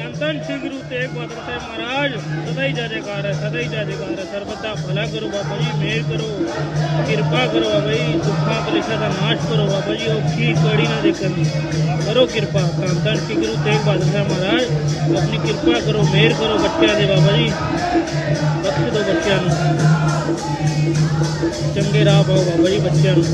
ਧੰਨ ਧੰਨ ਸ੍ਰੀ ਗੁਰੂ ਤੇਗ ਬਹਾਦਰ ਸਾਹਿਬ ਮਹਾਰਾਜ, ਸਦਾ ਹੀ ਜੈਕਾਰ ਹੈ, ਸਦਾ ਹੀ ਜੈਕਾਰ ਹੈ। ਸਰਬਤ ਦਾ ਭਲਾ ਕਰੋ ਬਾਬਾ ਜੀ ਮਿਹਰ ਕਰੋ, ਕਿਰਪਾ ਕਰੋ ਬਾਬਾ ਜੀ, ਦੁੱਖਾਂ ਕਲੇਸ਼ਾਂ ਦਾ ਨਾਸ਼ ਕਰੋ ਬਾਬਾ ਜੀ, ਔਖੀ ਕੜੀ ਨਾ ਦੇਖਣ। ਕਰੋ ਕਿਰਪਾ ਧੰਨ ਧੰਨ ਸ੍ਰੀ ਗੁਰੂ ਤੇਗ ਬਹਾਦਰ ਸਾਹਿਬ ਮਹਾਰਾਜ, ਆਪਣੀ ਕਿਰਪਾ ਕਰੋ ਮਿਹਰ ਕਰੋ ਬੱਚਿਆਂ ਦੇ ਬਾਬਾ ਜੀ। ਬਖਸ਼ ਦਿਓ ਬੱਚਿਆਂ ਨੂੰ। ਚੰਗੇ ਰਾਹ ਪਾਓ ਬਾਬਾ ਜੀ ਬੱਚਿਆਂ ਨੂੰ।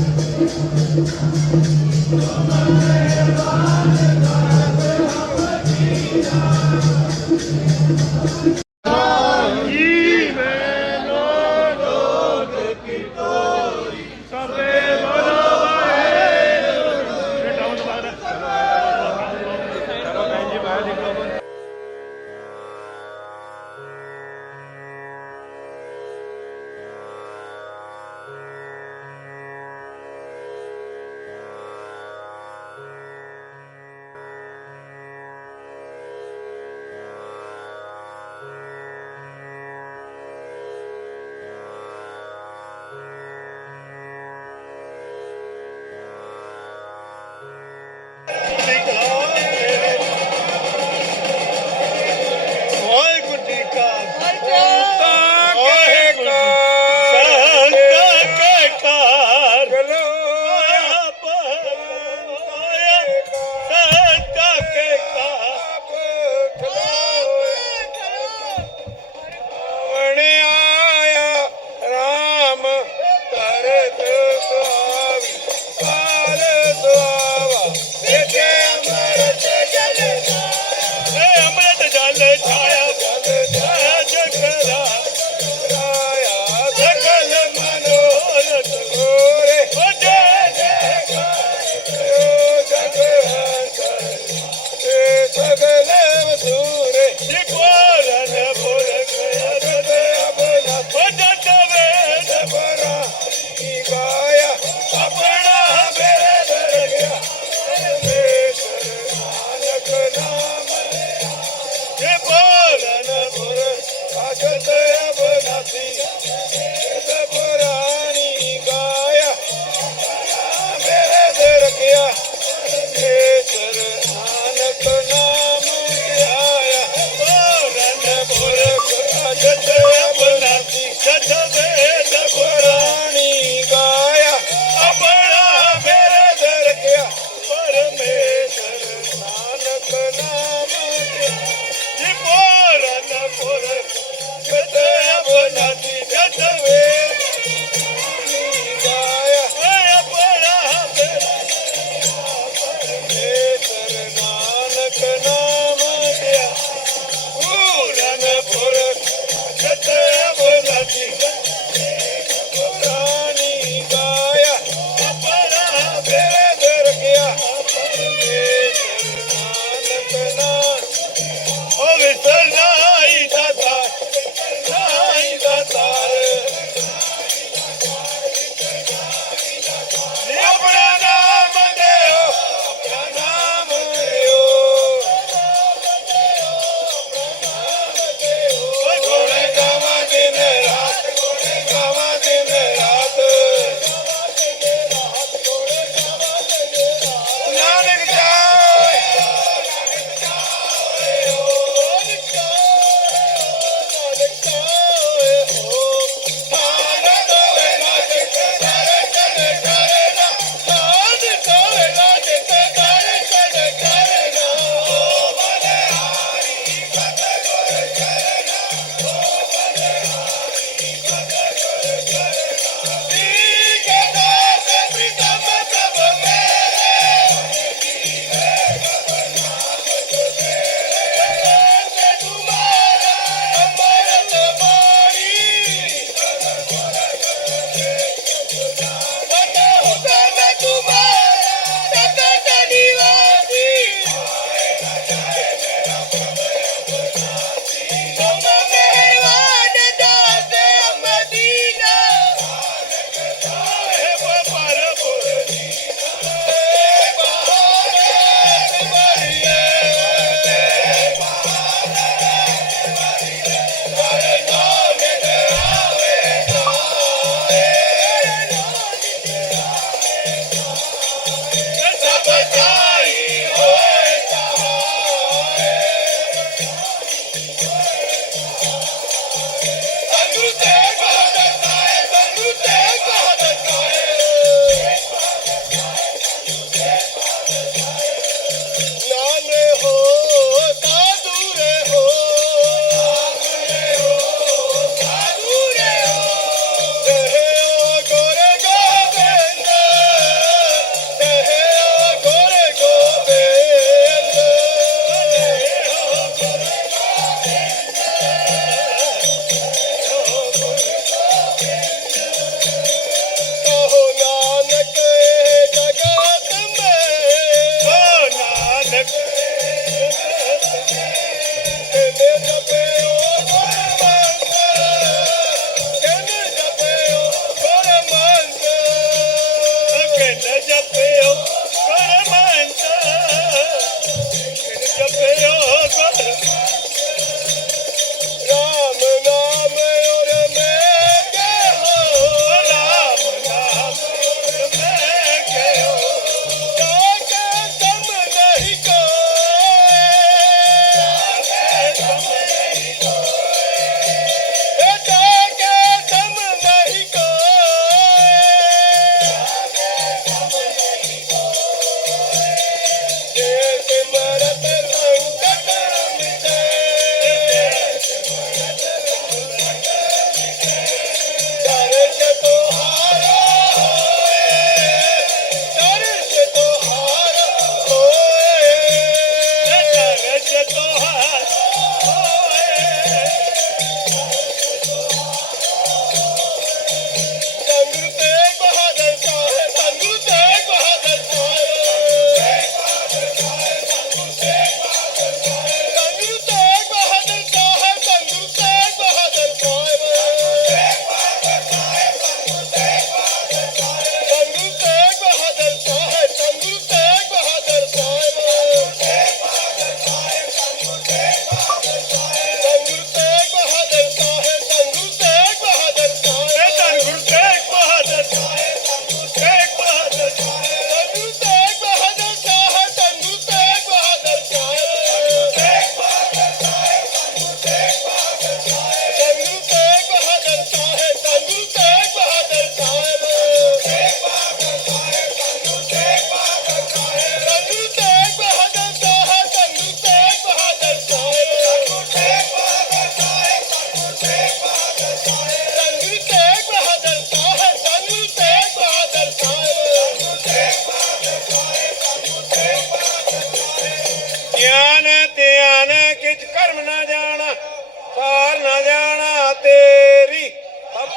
ਪਾਰ ਨਾ ਜਾਣਾ ਤੇਰੀ। ਸਭ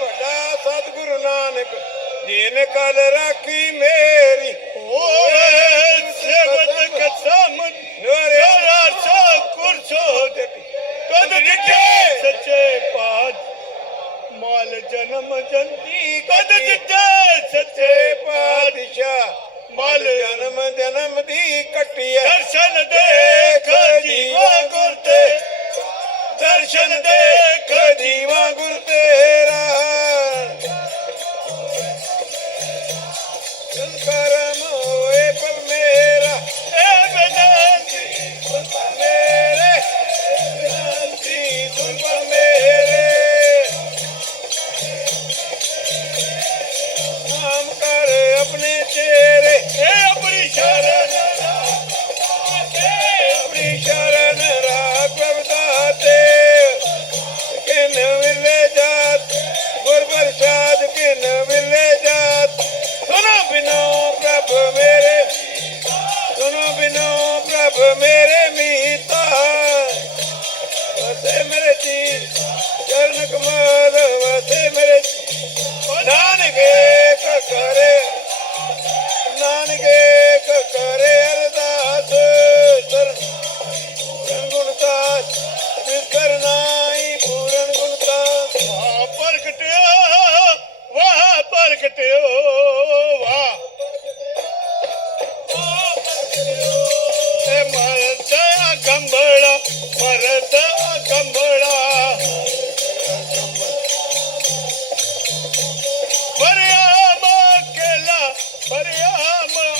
ਵੱਡਾ ਸਤਿਗੁਰੂ ਨਾਨਕ ਜਿਨ ਕਲ ਰਾਖੀ ਮੇਰੀ। ਓਏ ਸੇਵਤ ਕਸਮ ਨੋਰਾ ਸਾ ਕੁਰਸੋ ਦੇ ਤਦ ਜਿੱਤੇ ਸੱਚੇ ਪਾਦ ਮਾਲ ਜਨਮ ਜੰਤੀ ਕਦ ਜਿੱਤੇ ਸੱਚੇ ਪਾਦਸ਼ਾਹ ਮਾਲ ਜਨਮ ਜਨਮ ਦੀ ਕਟਿਆ ਦਰਸ਼ਨ ਦੇਖ ਜੀਵਾ ਗੁਰ ਦਰਸ਼ਨ ਦੇਖ ਜੀਵਾ ਗੁਰ ਤੇਰਾ। ਕਰਮ Come on.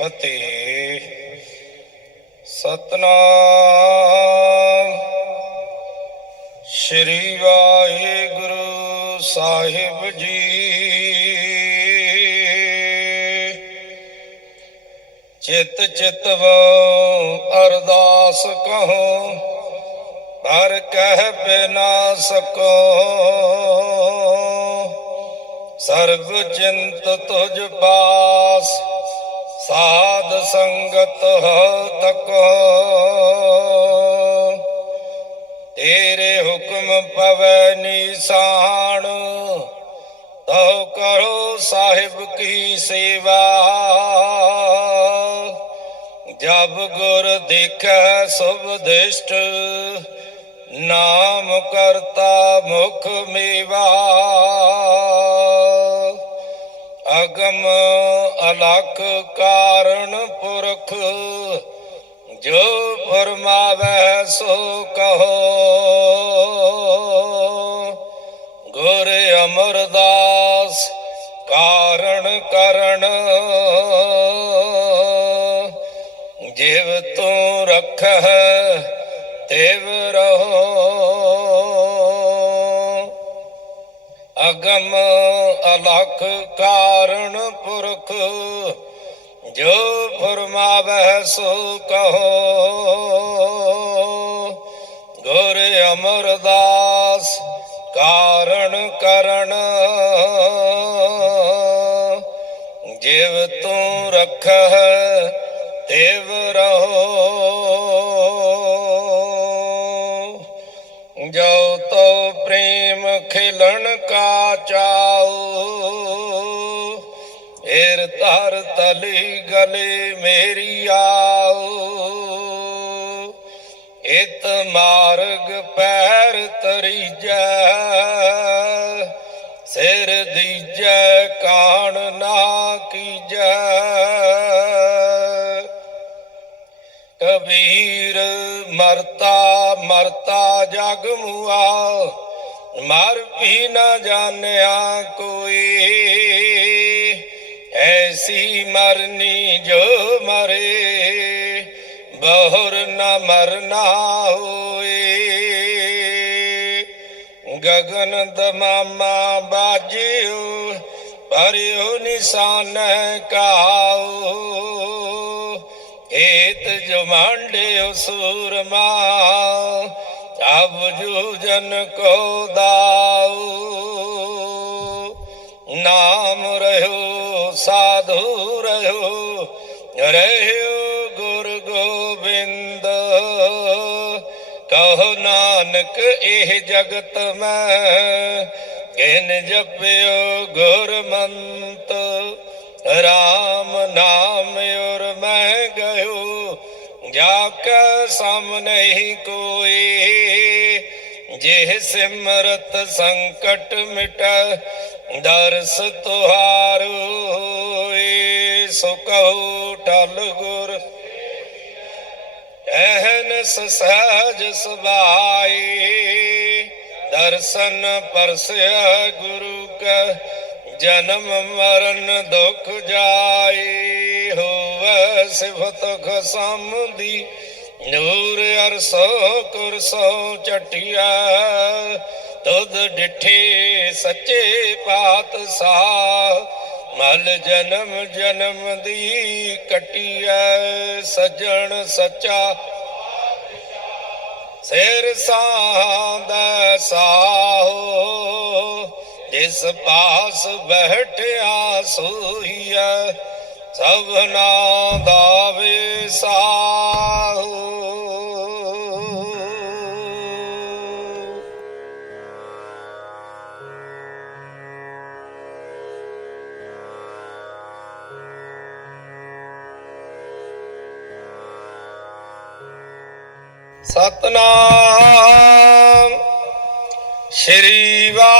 ਫਤਿਹ। ਸਤਨਾਮ। ਸ੍ਰੀ ਵਾਹਿਗੁਰੂ ਸਾਹਿਬ ਜੀ। ਚਿਤ ਚਿਤਵ ਅਰਦਾਸ ਕਹੋ, ਹਰ ਕਹਿ ਬਿਨਾ ਸਕੋ। ਸਰਬ ਚਿੰਤ ਤੁਝ ਪਾਸ ਸਾਧ ਸੰਗਤ ਹੋ ਤਕੋ। ਤੇਰੇ ਹੁਕਮ ਪਵੈ ਨੀਸਾਨ, ਤਉ ਕਰੋ ਸਾਹਿਬ ਕੀ ਸੇਵਾ। ਜਬ ਗੁਰ ਦੇਖੈ ਸੁਭ ਦਿਸ਼ਟ, ਨਾਮ ਕਰਤਾ ਮੁਖ ਮੇਵਾ। ਅਗਮ ਅਲਖ ਕਾਰਨ ਪੁਰਖ, ਜੋ ਫਰਮਾਵੈ ਸੋ ਕਹੋ। ਗੁਰ ਅਮਰਦਾਸ ਕਾਰਣ ਕਰਨ, ਜਿਵ ਤੂੰ ਰਖਹਿ, ਤਿਵ ਰਹੋ। ਅਗਮ ਅਲਖ ਕਾਰਣ ਪੁਰਖ, ਜੋ ਫਰਮਾਵੈ ਸੋ ਕਹੋ। ਗੁਰ ਅਮਰਦਾਸ ਕਾਰਣ ਕਰਨ, ਜਿਵ ਤੂੰ ਰਖਹਿ, ਤਿਵ ਰਹੋ। ਪ੍ਰੇਮ ਖੇਲਣ ਕਾ ਚਾਉ। ਏਰ ਧਰ ਤਲੀ ਗਲੇ ਮੇਰੀ ਆਉ। ਇਤ ਮਾਰਗ ਪੈਰ ਤਰੀਜੈ। ਸਿਰ ਦੀਜੈ ਕਾਣ ਨਾ ਕੀਜੈ। ਮਰਤਾ ਮਰਤਾ ਜਗ ਮੁਆ। ਮਰ ਵੀ ਨਾ ਜਾਣਿਆ ਕੋਈ। ਐਸੀ ਮਰਨੀ ਜੋ ਮਰੇ, ਬਹੁਰ ਨਾ ਮਰਨਾ ਹੋਏ। ਗਗਨ ਦਮਾਮਾ ਬਾਜਿਓ ਪਰਿਓ ਨਿਸ਼ਾਨ ਕਾਓ। ਏਤ ਜਮਾਂਡਿਓ ਸੂਰਮਾ ਅਬ ਜੂਜਨ ਕੋ ਦਾਉ ਨਾਮ ਰਹਿਓ, ਸਾਧੂ ਰਹਿਓ ਰਹਿਓ ਗੁਰ ਗੋਬਿੰਦ। ਕਹੋ ਨਾਨਕ, ਇਹ ਜਗਤ ਮੈਂ ਕਿਨ ਜਪਿਓ ਗੁਰਮੰਤ। ਰਾਮ ਨਾਮ ਔਰ ਮੈਂ ਗਇਓ, ਜਾ ਕੇ ਸਮ ਨਹੀਂ ਕੋਈ। ਜੇ ਸਿਮਰਤ ਸੰਕਟ ਮਿਟ, ਦਰਸ ਤੁਹਾਰੂ ਹੋਏ, ਸੋ ਕਹੋ ਟਲ ਗੁਰ। ਐਹਨਸ ਸਹਜ ਸੁਭਾਈ ਦਰਸ਼ਨ ਪਰਸਿਆ ਗੁਰੂ ਕਾ। ਜਨਮ ਮਰਨ ਦੁਖ ਜਾਏ, ਹੋਵੇ ਸਿਫਤ ਖਸਮਦੀ ਨੂਰ ਅਰਸੋ ਕੁਰਸੋ ਚਟਿਆ ਤੁਧ ਡਿਠੇ ਸੱਚੇ ਪਾਤਸ਼ਾਹ। ਮਲ ਜਨਮ ਜਨਮ ਦੀ ਕਟਿਐ, ਸਜਣ ਸੱਚਾ। ਸਿਰ ਸਾਹ ਦਾ ਸਾਹੋ ਜਿਸ ਪਾਸ ਬਹਿਠਿਆ ਸੋਈਐ ਸਭਨਾ ਦਾ ਵਿਸਾਹੋ ਸਤਨਾਮ ਸ਼੍ਰੀ ਵਾਹਿਗੁਰੂ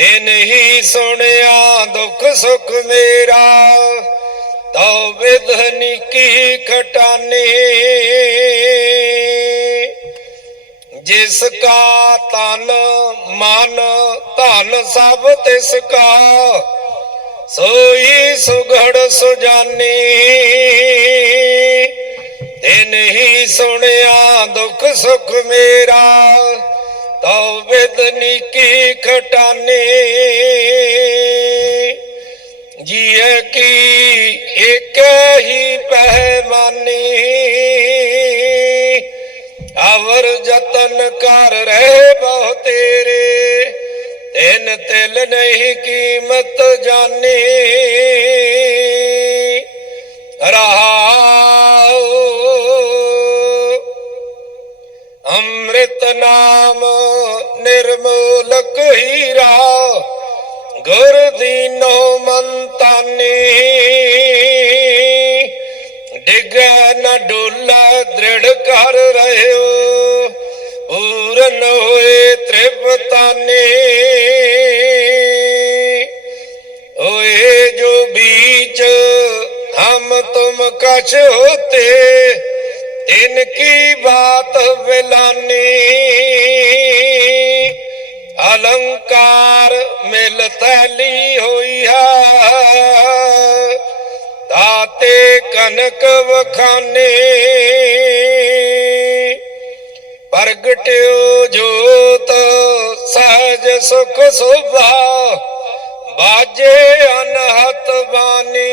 ਤਿਨ ਹੀ ਸੁਣਿਆ ਦੁੱਖ ਸੁਖ ਮੇਰਾ ਤਉ ਵਿਧਨੀ ਕੀ ਖਟਾਨੇ। ਜਿਸ ਕਾ ਤਨ ਮਨ ਧਨ ਸਭ ਤਿਸ ਕਾ, ਸੋਈ ਸੁਗੜ ਸੁਜਾਨੀ। ਤਿਨ ਹੀ ਸੁਣਿਆ ਦੁੱਖ ਸੁਖ ਮੇਰਾ ਤਉ ਵਿਦਨੀ ਕੀ ਖਟਾਨੇ। ਜੀਏ ਕੀ ਇੱਕ ਹੀ ਪਹਿਮਾਨੀ। ਅਵਰ ਜਤਨ ਕਰ ਰਹੇ ਬਹੁ ਤੇਰੇ। ਤਿੰਨ ਤਿਲ ਨਹੀਂ ਕੀਮਤ ਜਾਣੇ। ਰਹਾਉ ਅੰਮ੍ਰਿਤ ਨਾਮ ਨਿਰਮੂਲਕ ਹੀਰਾ, ਗੁਰ ਦੀਨੋ ਮੰਤਾਨੀ। ਡਿਗਾ ਨਾ ਡੋਲਾ, ਦ੍ਰਿੜ ਕਰ ਰਹਿਓ, ਪੂਰਨ ਹੋਏ ਤ੍ਰਿਪਤਾਨੀ। ਓਏ ਜੋ ਬੀਚ, ਹਮ ਤੁਮ ਕਛ ਹੋਤੇ ਇਨਕੀ ਬਾਤ ਵਿਲਾਨੀ ਅਲੰਕਾਰ ਮਿਲ ਤੈਲੀ ਹੋਈ ਹੈ। ਦਾਤੇ ਕਨਕ ਵਖਾਨੇ, ਪ੍ਰਗਟਿਓ ਜੋਤ ਸਹਜ ਸੁਖ ਸੁਭਾ, ਬਾਜੇ ਅਨਹਤ ਬਾਨੀ।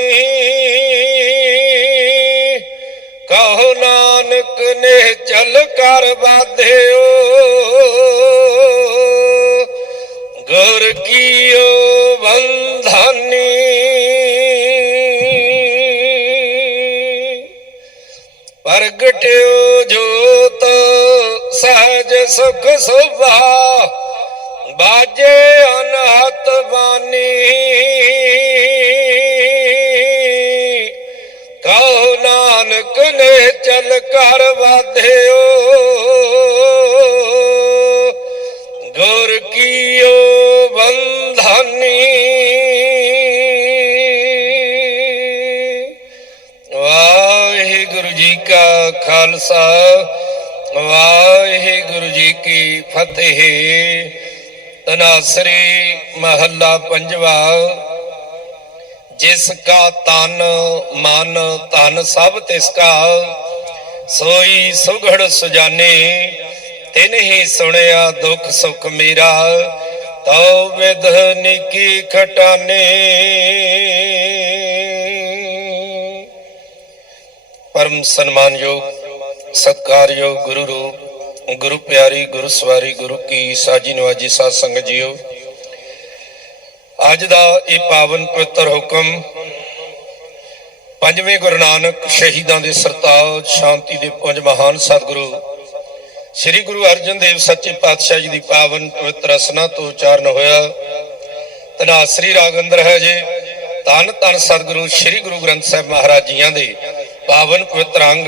ਕਹੋ ਨਾਨਕ ਨੇ ਚਲ ਕਰ ਬਾਧਿਓ ਪ੍ਰਗਟਿਓ ਜੋਤ ਸਹਜ ਸੁਖ ਸੁਭਾ ਬਾਜੇ ਅਨਹਤ ਬਾਣੀ। ਕਹੋ ਨਾਨਕ ਨੇ ਚਲ ਕਰ ਵਾਧੇ ਖਾਲਸਾ ਵਾਹਿਗੁਰੂ ਜੀ ਕੀ ਫਤਿਹ। ਤਨਾਸਰੀ ਮਹੱਲਾ ਪੰਜਵਾ, ਜਿਸ ਕਾ ਤਨ ਮਨ ਧਨ ਸਭ ਤਿਸ ਕਾ, ਸੋਈ ਸੁਘੜ ਸੁਜਾਨੇ, ਤਿਨ ਹੀ ਸੁਣਿਆ ਦੁੱਖ ਸੁਖ ਮੇਰਾ, ਤਉ ਵਿਧ ਨਿਕੀ ਖਟਾਨੇ। ਸਨਮਾਨਯੋਗ, ਸਤਕਾਰਯੋਗ ਗੁਰੂ ਰੂਪ, ਗੁਰੂ ਪਿਆਰੀ, ਗੁਰੂ ਸਵਾਰੀ, ਗੁਰੂ ਕੀ ਸਾਜੀ ਨਵਾਜੀ ਸਾਧ ਸੰਗਤ ਜੀਓ। ਅੱਜ ਦਾ ਇਹ ਪਾਵਨ ਪਵਿੱਤਰ ਹੁਕਮ ਪੰਜਵੇਂ ਗੁਰੂ ਨਾਨਕ ਸ਼ਹੀਦਾਂ ਦੇ ਸਰਤਾਜ ਸ਼ਾਂਤੀ ਦੇ ਪੰਜ ਮਹਾਨ ਸਤਿਗੁਰੂ, ਸ੍ਰੀ ਗੁਰੂ ਅਰਜਨ ਦੇਵ ਸੱਚੇ ਪਾਤਸ਼ਾਹ ਜੀ ਦੀ ਪਾਵਨ ਪਵਿੱਤਰ ਰਸਨਾ ਤੋਂ ਉਚਾਰਨ ਹੋਇਆ। ਤਨਾਸਰੀ ਰਾਗ ਅੰਦਰ ਹੈ ਜੇ, ਧੰਨ ਧੰਨ ਸਤਿਗੁਰੂ ਸ੍ਰੀ ਗੁਰੂ ਗ੍ਰੰਥ ਸਾਹਿਬ ਮਹਾਰਾਜ ਜੀਆਂ ਦੇ। ਪਾਵਨ ਪਵਿੱਤਰ ਅੰਗ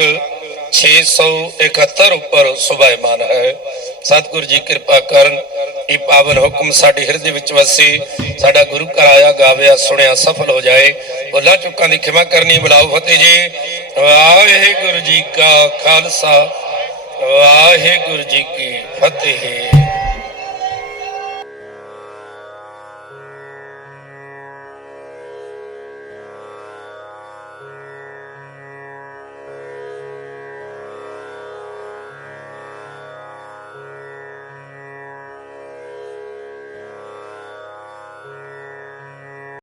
671 ਉੱਪਰ ਸੁਭਾਇਮਾਨ ਹੈ। ਸਤਿਗੁਰੂ ਜੀ ਕਿਰਪਾ ਕਰਨ, ਇਹ ਪਾਵਨ ਹੁਕਮ ਸਾਡੇ ਹਿਰਦੇ ਵਿੱਚ ਵਸੇ, ਸਾਡਾ ਗੁਰੂ ਘਰ ਆਇਆ, ਗਾਵਿਆ, ਸੁਣਿਆ, ਸਫਲ ਹੋ ਜਾਏ। ਬੁੱਲਾ ਚੁੱਕਾਂ ਦੀ ਖਿਮਾ ਕਰਨੀ ਬੁਲਾਓ ਫਤਿਹ ਜੀ। ਵਾਹਿਗੁਰੂ ਜੀ ਕਾ ਖਾਲਸਾ, ਵਾਹਿਗੁਰੂ ਜੀ ਕੀ ਫਤਿਹ।